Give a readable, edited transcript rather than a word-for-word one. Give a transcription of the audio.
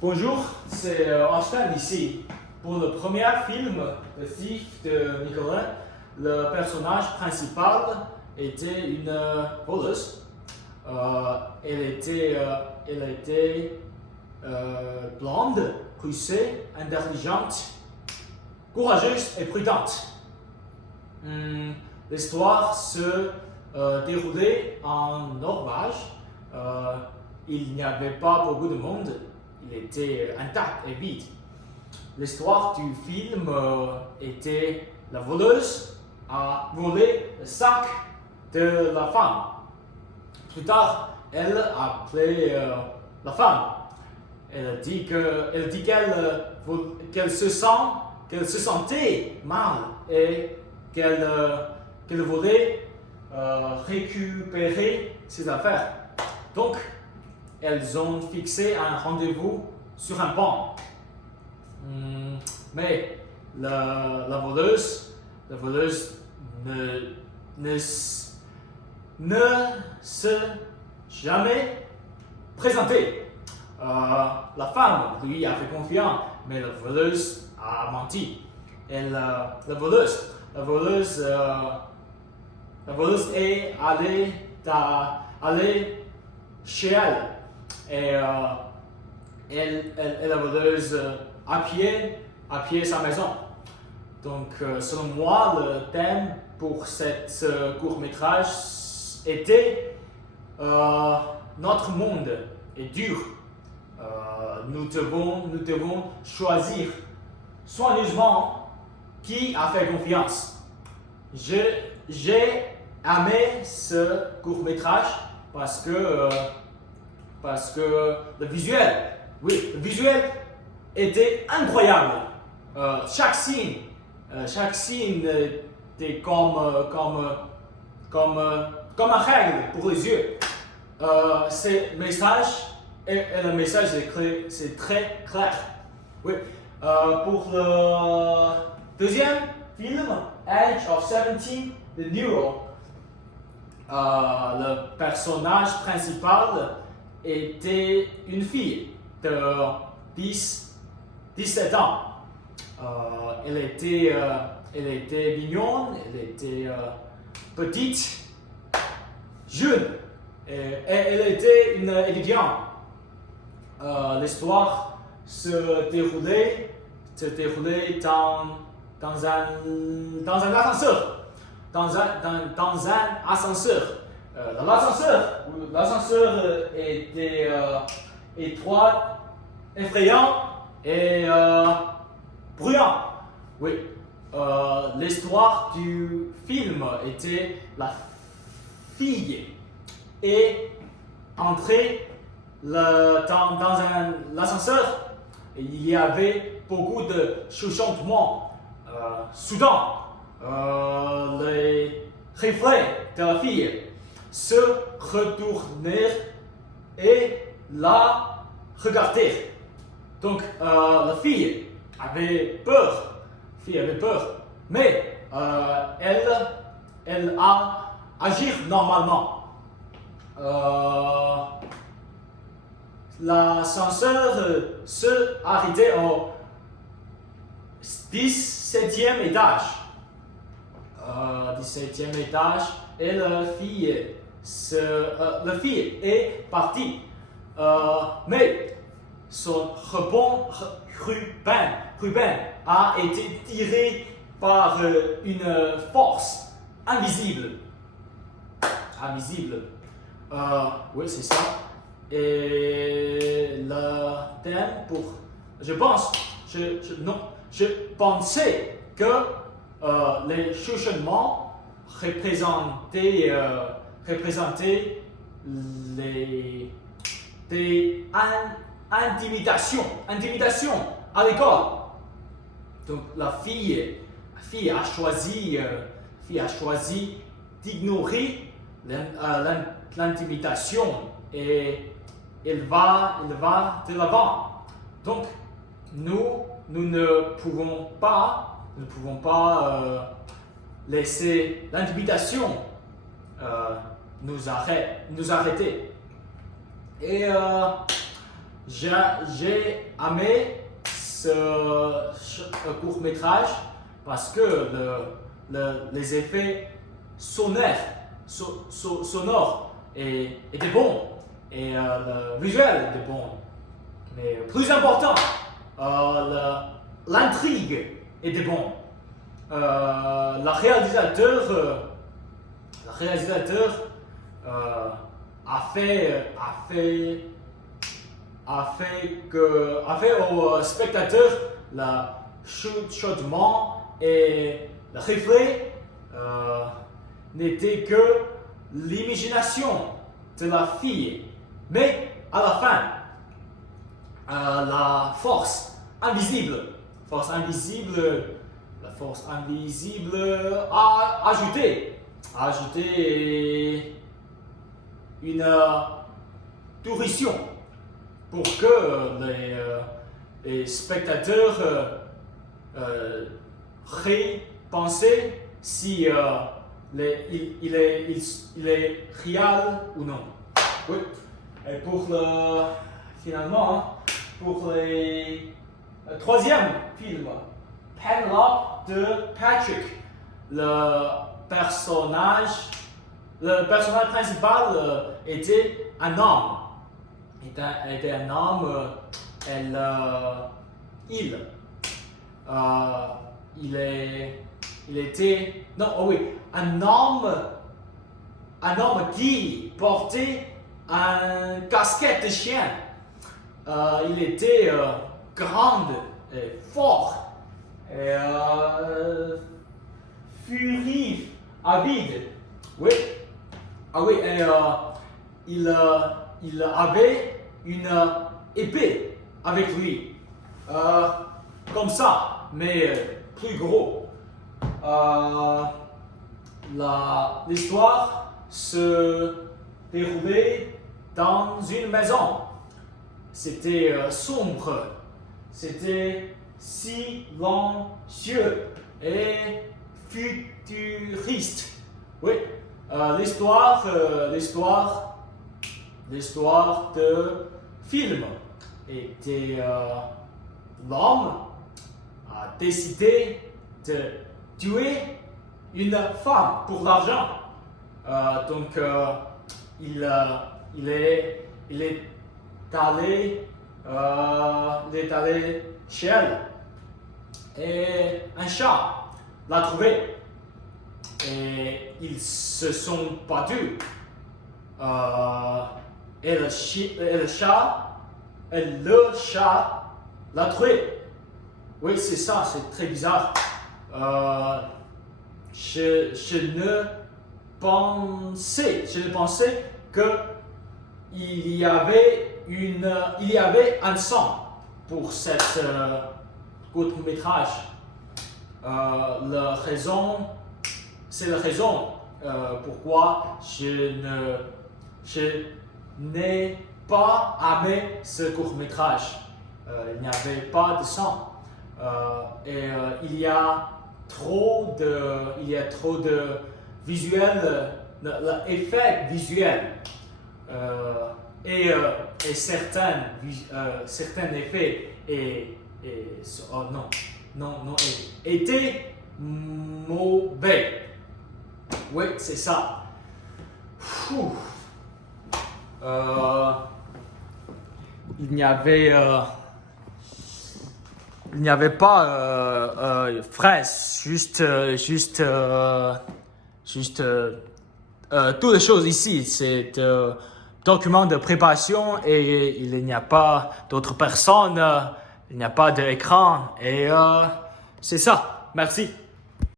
Bonjour, c'est Austin ici. Pour le premier film de Thief de Nicolas, le personnage principal était une voleuse. Elle était blonde, rusée, intelligente, courageuse et prudente. L'histoire se déroulait en Norvège. Il n'y avait pas beaucoup de monde. Il était intact et vide. L'histoire du film était la voleuse a volé le sac de la femme. Plus tard, elle a appelé la femme. Elle dit qu'elle se sentait mal et qu'elle voulait récupérer ses affaires. Donc, elles ont fixé un rendez-vous sur un pont. Mais la voleuse ne se jamais présentée. La femme lui a fait confiance, mais la voleuse a menti. Et la voleuse est allée chez elle. Et la voleuse à pied sa maison. Donc, selon moi, le thème pour ce court-métrage était notre monde est dur. Nous devons choisir soigneusement qui a fait confiance. J'ai aimé ce court-métrage parce que le visuel était incroyable. Chaque scène était comme un règle pour les yeux. Le message c'est très clair. Oui. Pour le deuxième film, Age of 17, The Nero, le personnage principal était une fille de 17 ans. Elle était mignonne, elle était petite, jeune, et elle était une étudiante. L'histoire se déroulait dans un ascenseur. Dans un ascenseur. L'ascenseur était étroit, effrayant et bruyant. Oui. L'histoire du film était la fille est entrée dans l'ascenseur. Il y avait beaucoup de chuchotements. Soudain, les reflets de la fille se retournèrent et la regardèrent. Donc, la fille avait peur, mais elle a agi normalement. L'ascenseur se arrêtait au 17e étage. 17e étage et la fille est partie. Mais son ruban a été tiré par une force invisible. Oui, c'est ça. Et le thème pour... Je pensais que les chuchotements représentaient des intimidations à l'école. Donc la fille a choisi d'ignorer l'intimidation et elle va de l'avant. Donc nous ne pouvons pas laisser l'intimidation nous arrêter. Et j'ai aimé ce court-métrage parce que les effets sonores étaient bons et le visuel était bon. Mais plus important, l'intrigue était bon. Le réalisateur a fait aux spectateurs le chuchotement et le reflet n'était que l'imagination de la fille. Mais à la fin, la force invisible a ajouté une nourrition pour que les spectateurs repensaient si il est réel ou non. Oui. Et finalement, pour le troisième film, Penelope de Patrick, le personnage principal était un homme. Était un homme, il était, non, oh oui, un homme qui portait un casquette de chien. Il était grand et fort et furtif, avide. Oui. Ah oui, et il avait une épée avec lui. Comme ça, mais plus gros. L'histoire se déroulait dans une maison. C'était sombre, c'était silencieux et futuriste. Oui, l'histoire de film était l'homme a décidé de tuer une femme pour l'argent. Donc il est allé chez elle et un chat l'a trouvé et ils se sont battus et le chat l'a tué. Oui, c'est ça, c'est très bizarre. Je ne pensais que il y avait un sang pour cet court-métrage. C'est la raison pourquoi je n'ai pas aimé ce court-métrage. Il n'y avait pas de sang. Et il y a trop de visuels, l'effet visuel et certains effets étaient mauvais. Oui, c'est ça. Il n'y avait pas fraise, juste toutes les choses ici. C'est document de préparation et il n'y a pas d'autres personnes, il n'y a pas d'écran et c'est ça. Merci.